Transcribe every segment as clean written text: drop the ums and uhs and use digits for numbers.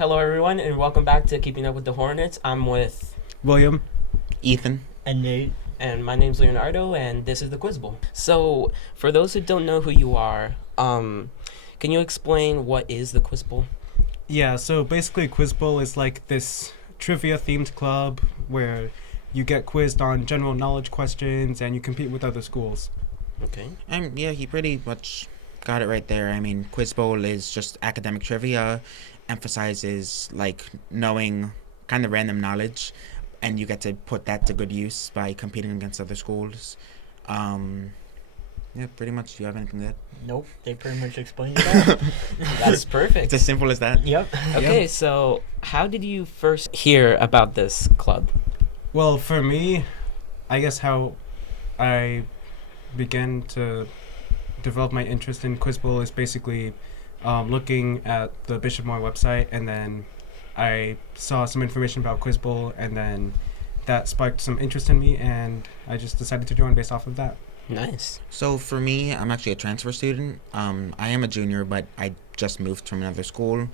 Hello, everyone, and welcome back to Keeping Up with the Hornets. I'm with, William. Ethan. And Nate. and my name's Leonardo, and this is the Quiz Bowl. So, for those who don't know who you are, can you explain what is the Quiz Bowl? Yeah, so basically Quiz Bowl is like this trivia-themed club where you get quizzed on general knowledge questions and you compete with other schools. Okay. Yeah, he pretty much got it right there. I mean, Quiz Bowl is just academic trivia, emphasizes like knowing kind of random knowledge, and you get to put that to good use by competing against other schools. Yeah, pretty much. Do you have anything to add? Nope, they pretty much explained it all. That's perfect. It's as simple as that. Yep. Okay, so how did you first hear about this club? Well, for me, I guess how I began to develop my interest in Quiz Bowl is basically looking at the Bishop Moore website, and then I saw some information about Quiz Bowl, and then that sparked some interest in me, and I just decided to join based off of that. Nice. So for me, I'm actually a transfer student. I am a junior, but I just moved from another school.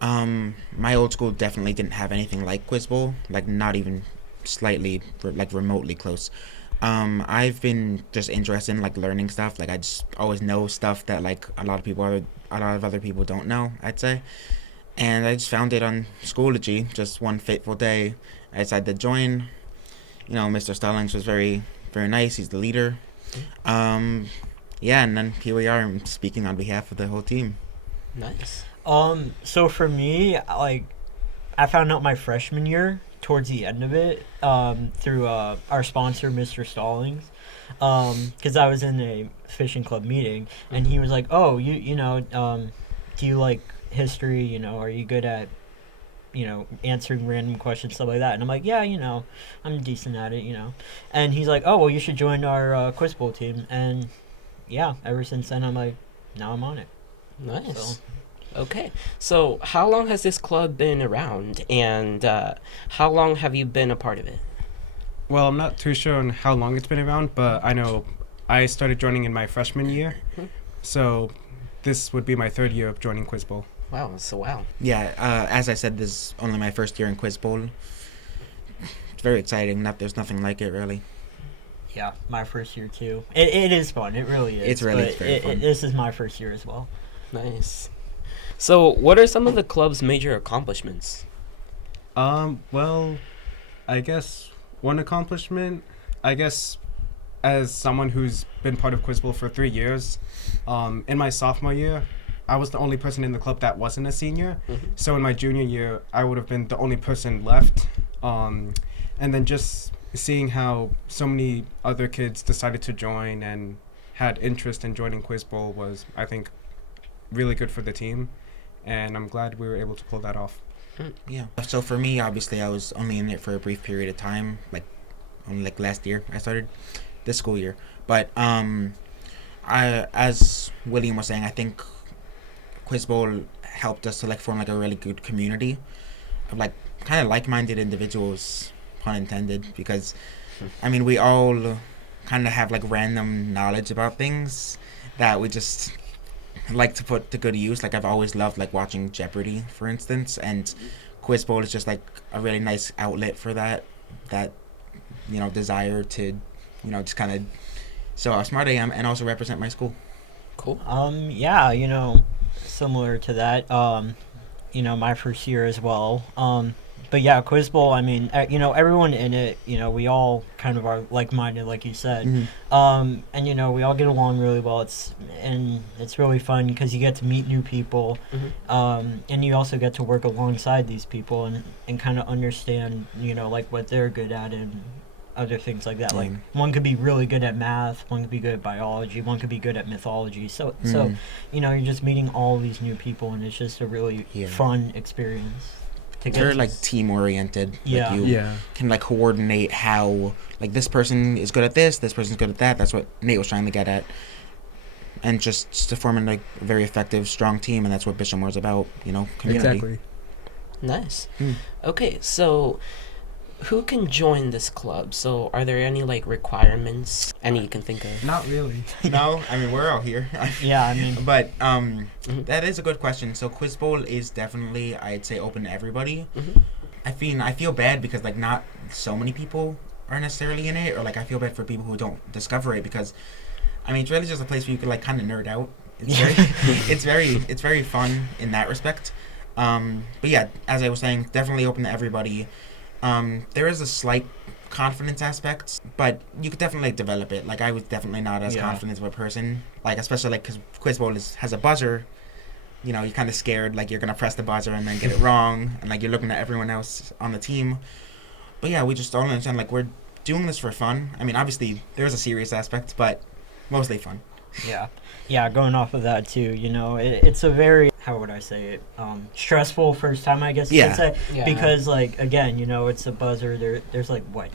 My old school definitely didn't have anything like Quiz Bowl, like not even slightly, like remotely close. I've been just interested in like learning stuff. Like I just always know stuff that like a lot of other people don't know, I'd say. And I just found it on Schoology. Just one fateful day, I decided to join. You know, Mr. Stallings was very, very nice. He's the leader. Yeah, and then here we are. I'm speaking on behalf of the whole team. Nice. So for me, like, I found out my freshman year towards the end of it, through our sponsor, Mr. Stallings, because I was in a fishing club meeting, and he was like, "Oh, you know, do you like history? You know, are you good at, you know, answering random questions, stuff like that?" And I'm like, "Yeah, you know, I'm decent at it, you know." And he's like, "Oh, well, you should join our Quiz Bowl team." And yeah, ever since then, I'm like, now I'm on it. Nice. So. Okay, so how long has this club been around, and how long have you been a part of it? Well, I'm not too sure on how long it's been around, but I know I started joining in my freshman year, so this would be my third year of joining Quiz Bowl. Wow, so wow. Yeah, as I said, this is only my first year in Quiz Bowl. It's very exciting. There's nothing like it, really. Yeah, my first year too. It is fun. It really is. It's very fun. This is my first year as well. Nice. So, what are some of the club's major accomplishments? Well, I guess one accomplishment, as someone who's been part of Quiz Bowl for 3 years, in my sophomore year, I was the only person in the club that wasn't a senior. Mm-hmm. So in my junior year, I would have been the only person left. And then just seeing how so many other kids decided to join and had interest in joining Quiz Bowl was, I think, really good for the team. And I'm glad we were able to pull that off. Yeah. So for me, obviously, I was only in it for a brief period of time, like only like last year. I started this school year, but as William was saying, I think Quiz Bowl helped us to like form like a really good community of like kind of like-minded individuals, pun intended, because I mean we all kind of have like random knowledge about things that we just like to put to good use. Like I've always loved like watching Jeopardy, for instance, and Quiz Bowl is just like a really nice outlet for that you know desire to, you know, just kind of show how smart I am and also represent my school. Cool. Yeah, you know, similar to that, you know, my first year as well. But yeah, Quiz Bowl, I mean, you know, everyone in it, you know, we all kind of are like-minded, like you said. Mm-hmm. And, you know, we all get along really well. It's really fun because you get to meet new people. Mm-hmm. And you also get to work alongside these people and kind of understand, you know, like what they're good at and other things like that. Like one could be really good at math, one could be good at biology, one could be good at mythology. So you know, you're just meeting all these new people, and it's just a really fun experience. They're like team oriented. Yeah. Like you can like coordinate how like this person is good at this person's good at that. That's what Nate was trying to get at. And just to form like a very effective, strong team, and that's what Bishop Moore's about, you know, community. Exactly. Nice. Okay, so who can join this club? So are there any like requirements? Any you can think of? Not really. No, I mean, we're all here. Yeah, I mean, But Mhm. that is a good question. So Quiz Bowl is definitely, I'd say, open to everybody. Mhm. I feel bad because like not so many people are necessarily in it, or like I feel bad for people who don't discover it because, I mean, it's really just a place where you could like kind of nerd out. It's it's very fun in that respect. But yeah, as I was saying, definitely open to everybody. There is a slight confidence aspect, but you could definitely like, develop it. Like I was definitely not as Yeah. confident of a person, like especially like because Quiz Bowl has a buzzer. You know, you're kind of scared, like you're gonna press the buzzer and then get it wrong, and like you're looking at everyone else on the team. But yeah, we just all understand like we're doing this for fun. I mean, obviously there is a serious aspect, but mostly fun. yeah, going off of that too, you know, it's a very, how would I say it, stressful first time, I guess you Yeah. could say, Yeah. because like again, you know, it's a buzzer. There's like what,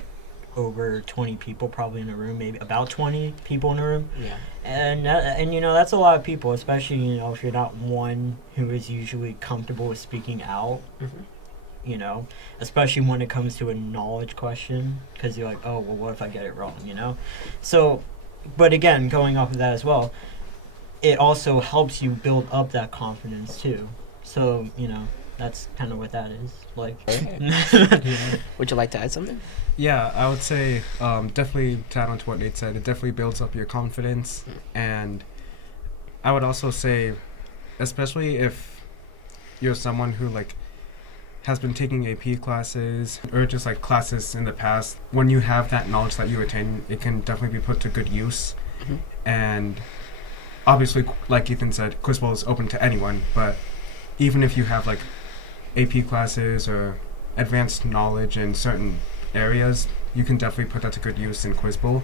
over 20 people probably in a room, maybe about 20 people in a room. Yeah. And you know, that's a lot of people, especially, you know, if you're not one who is usually comfortable with speaking out, Mhm. you know, especially when it comes to a knowledge question, because you're like, oh, well, what if I get it wrong, you know? So, but again, going off of that as well, it also helps you build up that confidence too. So, you know, that's kind of what that is like. Would you like to add something? Yeah, I would say definitely to add on to what Nate said, it definitely builds up your confidence. And I would also say, especially if you're someone who like has been taking AP classes or just like classes in the past, when you have that knowledge that you attain, it can definitely be put to good use. Mhm. And obviously, like Ethan said, Quiz Bowl is open to anyone, but even if you have like AP classes or advanced knowledge in certain areas, you can definitely put that to good use in Quiz Bowl.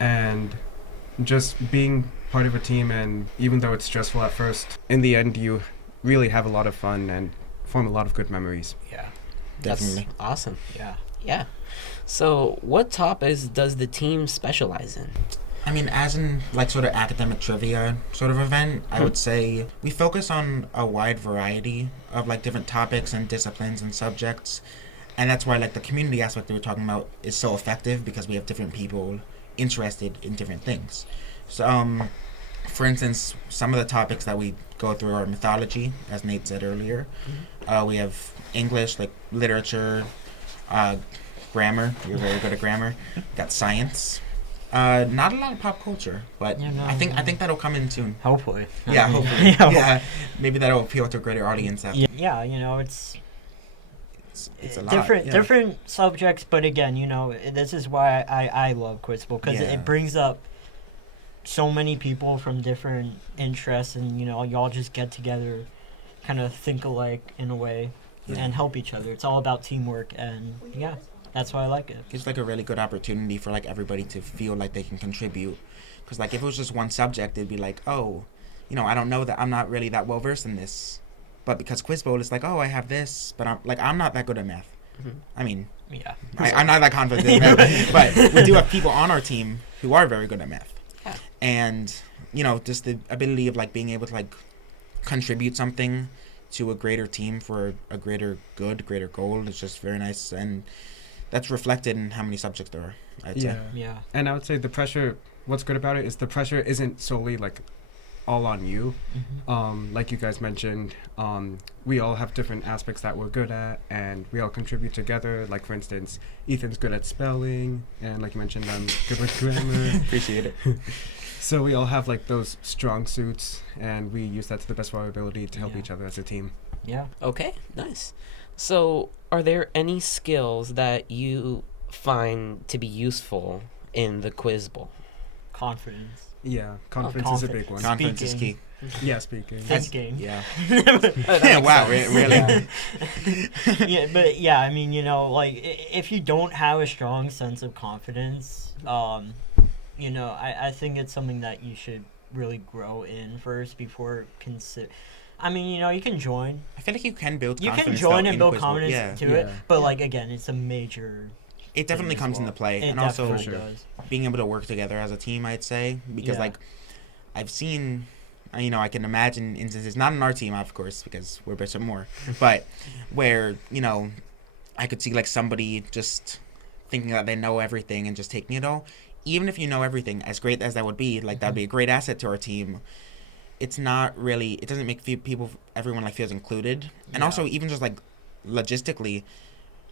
And just being part of a team, and even though it's stressful at first, in the end you really have a lot of fun and form a lot of good memories. Yeah, Definitely. That's awesome. yeah. Yeah. So what topics does the team specialize in? I mean, as in like sort of academic trivia sort of event, I would say we focus on a wide variety of like different topics and disciplines and subjects, and that's why like the community aspect that we're talking about is so effective because we have different people interested in different things. So, for instance, some of the topics that we go through are mythology, as Nate said earlier. We have English, like literature, grammar. You're very good at grammar. Got science. Not a lot of pop culture, but Yeah, no, I think no. that'll come in soon. Hopefully. Yeah, hopefully. Yeah. Yeah, maybe that'll appeal to a greater audience. After. Yeah, you know, it's It's a lot. different yeah. different subjects, but again, you know, this is why I love Quiz Bowl, because Yeah. it brings up so many people from different interests, and you know, y'all just get together, kind of think alike in a way, Yeah. and help each other. It's all about teamwork, and yeah, that's why I like it. Gives like a really good opportunity for like everybody to feel like they can contribute. Because like if it was just one subject, it'd be like, oh, you know, I don't know that I'm not really that well versed in this. But because Quiz Bowl is like, oh, I have this, but I'm not that good at math. Mhm. I mean, Yeah. I'm not that confident in math, but we do have people on our team who are very good at math. Yeah. And, you know, just the ability of like being able to like contribute something to a greater team for a greater good, greater goal is just very nice. And that's reflected in how many subjects there are, I'd say. Yeah. And I would say the pressure, what's good about it is the pressure isn't solely like all on you. Mm-hmm. Like you guys mentioned, we all have different aspects that we're good at, and we all contribute together. Like for instance, Ethan's good at spelling, and like you mentioned, I'm good with grammar. Appreciate it. So we all have like those strong suits, and we use that to the best of our ability to help Yeah. each other as a team. Yeah. Okay, nice. So, are there any skills that you find to be useful in the Quiz Bowl? Confidence. Yeah, confidence is a big one. Confidence is key. Yeah, speaking. Thinking. Yeah. That Wow, makes sense. really? Yeah, but yeah, I mean, you know, like if you don't have a strong sense of confidence, you know, I think it's something that you should really grow in first before consider. I mean, you know, you can join. I feel like you can build You can confidence. join though, and in build Quiz Bowl. confidence Yeah. to it, Yeah. but like again, it's a major. It definitely thing as comes well. into play. It And also definitely For sure. does. being able to work together as a team, I'd say. Because, Yeah. like, I've seen, you know, I can imagine instances, not in our team, of course, because we're Bishop Moore, but where, you know, I could see like somebody just thinking that they know everything and just taking it all. Even if you know everything, as great as that would be, like that'd be a great asset to our team. It's not really. It doesn't make everyone like feels included. And also, even just like logistically,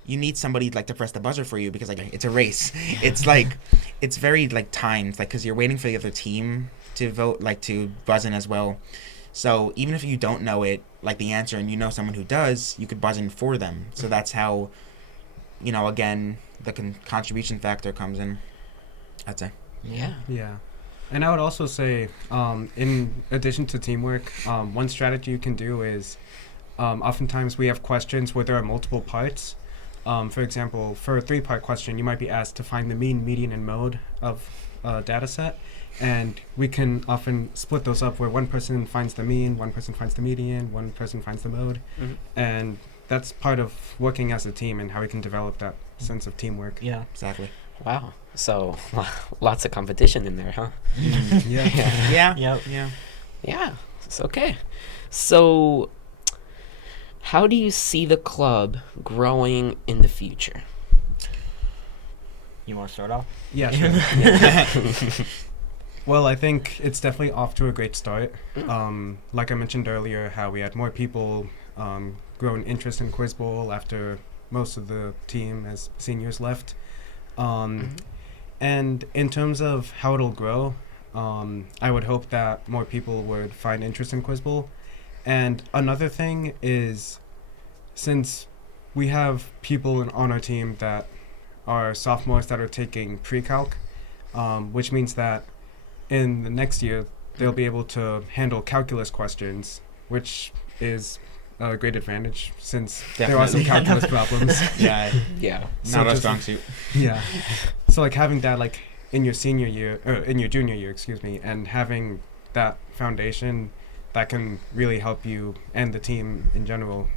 you need somebody like to press the buzzer for you because like it's a race. It's like it's very like timed, like because you're waiting for the other team to vote, like to buzz in as well. So even if you don't know it, like the answer, and you know someone who does, you could buzz in for them. So that's how, again, the contribution factor comes in. I'd say. Yeah. Yeah. And I would also say, in addition to teamwork, one strategy you can do is, oftentimes we have questions where there are multiple parts. For example, for a 3-part question, you might be asked to find the mean, median, and mode of a data set. And we can often split those up where one person finds the mean, one person finds the median, one person finds the mode. Mm-hmm. And that's part of working as a team and how we can develop that sense of teamwork. Yeah. Exactly. Wow. So lots of competition in there, huh? Yeah. Yeah. Yep. Yeah. Yeah. It's okay. So how do you see the club growing in the future? You want to start off? Yeah, sure. Well, I think it's definitely off to a great start. Like I mentioned earlier, how we had more people grown interest in Quiz Bowl after most of the team as seniors left. And in terms of how it'll grow, I would hope that more people would find interest in Quiz Bowl. And another thing is, since we have people on our team that are sophomores that are taking pre-calc, which means that in the next year, they'll be able to handle calculus questions, which is a great advantage since there are some Definitely. calculus problems. Yeah. Yeah. So Not a just- strong suit. Yeah. So like having that like in your senior year, or in your junior year, excuse me, and having that foundation that can really help you and the team in general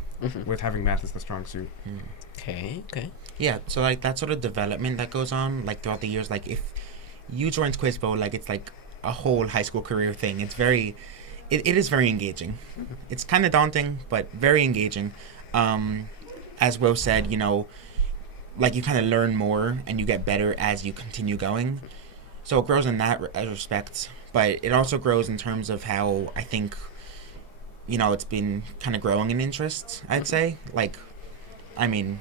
with having math as the strong suit. Okay. Okay. Yeah, so like that sort of development that goes on like throughout the years, like if you join Quiz Bowl, like it's like a whole high school career thing. It's very, it is very engaging. It's kind of daunting, but very engaging. As Will said, like you kind of learn more and you get better as you continue going. So it grows in that respect, but it also grows in terms of how I think, it's been kind of growing in interest, I'd say. Like, I mean,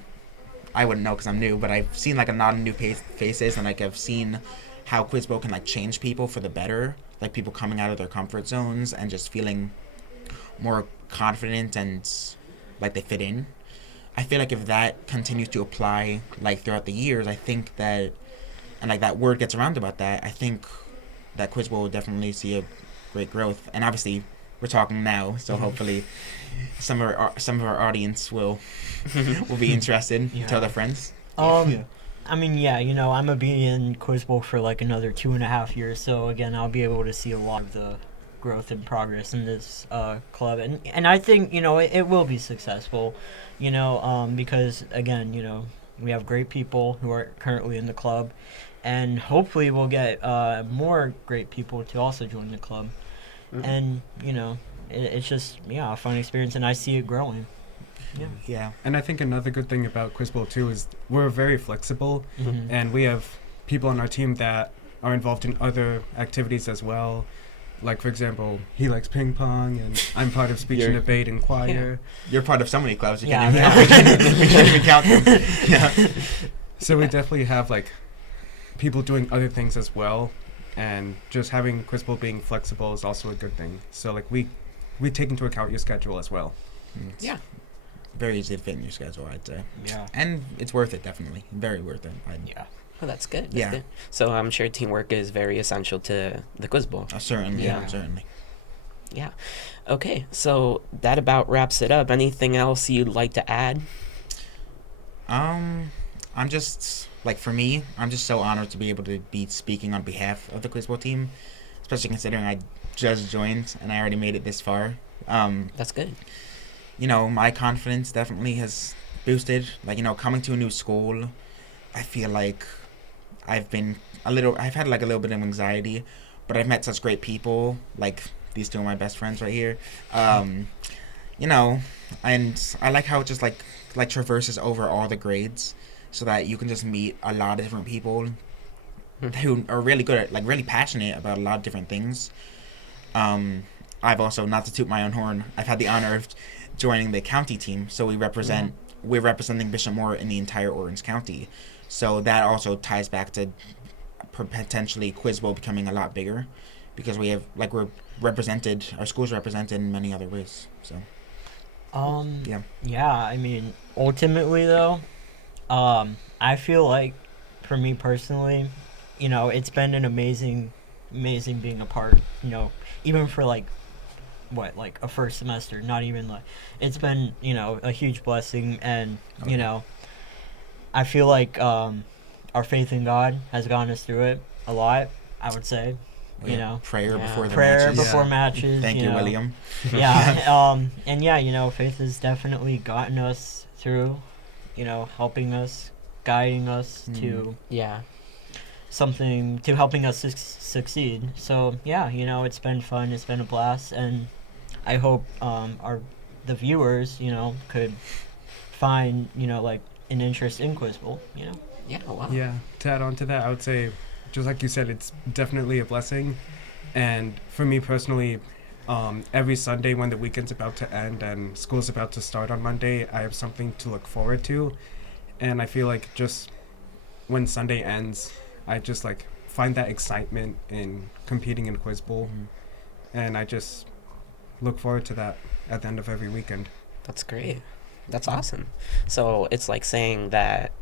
I wouldn't know because I'm new, but I've seen like a lot of new faces, and like I've seen how Quiz Bowl can like change people for the better, like people coming out of their comfort zones and just feeling more confident and like they fit in. I feel like if that continues to apply like throughout the years, I think that, and like that word gets around about that, I think that Quiz Bowl will definitely see a great growth. And obviously we're talking now, so hopefully some of our audience will be interested. Yeah. Tell their friends. I mean, yeah, I'm gonna be in Quiz Bowl for like another 2.5 years, so again, I'll be able to see a lot of the growth and progress in this club, and I think it will be successful, because again, we have great people who are currently in the club, and hopefully we'll get more great people to also join the club, and it's just a fun experience, and I see it growing. Yeah. And I think another good thing about Quiz Bowl too is we're very flexible, and we have people on our team that are involved in other activities as well. Like for example, he likes ping pong, and I'm part of speech and debate and choir. You're part of so many clubs. You Yeah, can't even, we can't even count them. Yeah. So we definitely have like people doing other things as well, and just having Quiz Bowl being flexible is also a good thing. So like we take into account your schedule as well. Yeah. Very easy to fit in your schedule, I'd say. Yeah. And it's worth it, definitely. Very worth it. Yeah. Oh, that's good. That's Yeah. good. So I'm sure teamwork is very essential to the Quiz Bowl. Certainly. Yeah. Certainly. Yeah. Okay. So that about wraps it up. Anything else you'd like to add? I'm just, like, for me, I'm just so honored to be able to be speaking on behalf of the Quiz Bowl team, especially considering I just joined and I already made it this far. That's good. My confidence definitely has boosted. Like, coming to a new school, I feel like I've had like a little bit of anxiety, but I've met such great people, like these two are my best friends right here. you know, and I like how it just like traverses over all the grades, so that you can just meet a lot of different people who are really good at, like, really passionate about a lot of different things. I've also, not to toot my own horn, I've had the honor of joining the county team, so we're representing Bishop Moore in the entire Orange County. So that also ties back to potentially Quiz Bowl becoming a lot bigger, because we have, like, our school's represented in many other ways. So yeah. Yeah, I mean, ultimately though, I feel like, for me personally, you know, it's been an amazing being a part, you know, even for like a first semester, not even like, it's been, you know, a huge blessing. And you know, I feel like our faith in God has gotten us through it a lot, I would say. You know, prayer before the prayer matches. before matches. Thank you, know. William. Yeah. And yeah, you know, faith has definitely gotten us through, you know, helping us, guiding us to Yeah. something, to helping us succeed. So yeah, you know, it's been fun, it's been a blast, and I hope the viewers, you know, could find, you know, like, an interest in Quiz Bowl, you know. Yeah. Wow. Yeah, to add on to that, I would say, just like you said, it's definitely a blessing. And for me personally, every Sunday when the weekend's about to end and school's about to start on Monday, I have something to look forward to. And I feel like just when Sunday ends, I just, like, find that excitement in competing in Quiz Bowl. And I just look forward to that at the end of every weekend. That's great. That's awesome. So it's like saying that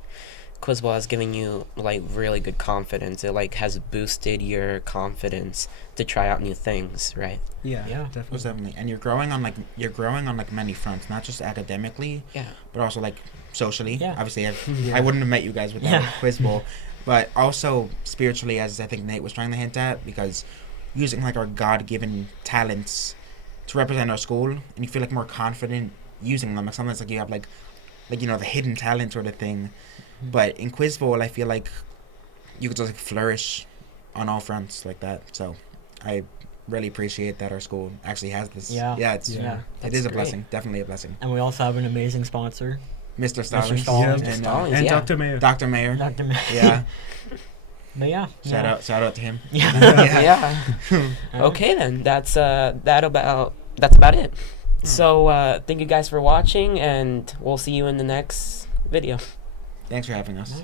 Quiz Bowl has given you, like, really good confidence. It, like, has boosted your confidence to try out new things, right? Yeah. Definitely. Most definitely. And you're growing on like many fronts, not just academically, Yeah. but also, like, socially. Yeah. Obviously, I wouldn't have met you guys without Quiz Bowl, but also spiritually, as I think Nate was trying to hint at, because using, like, our God-given talents to represent our school, and you feel, like, more confident using them. Like, sometimes, like, you have like you know, the hidden talent sort of thing. But in Quiz Bowl, I feel like you could just, like, flourish on all fronts like that. So I really appreciate that our school actually has this. Yeah. It is That's a great. blessing. Definitely a blessing. And we also have an amazing sponsor, Mr. Stallings. Stallings. Yeah. And, Stallings. And Yeah. Dr. Mayor. Dr. Mayor. Dr. May. Yeah. But yeah. Shout out to him. Yeah. Okay, then that's about it. So thank you guys for watching, and we'll see you in the next video. Thanks for having us.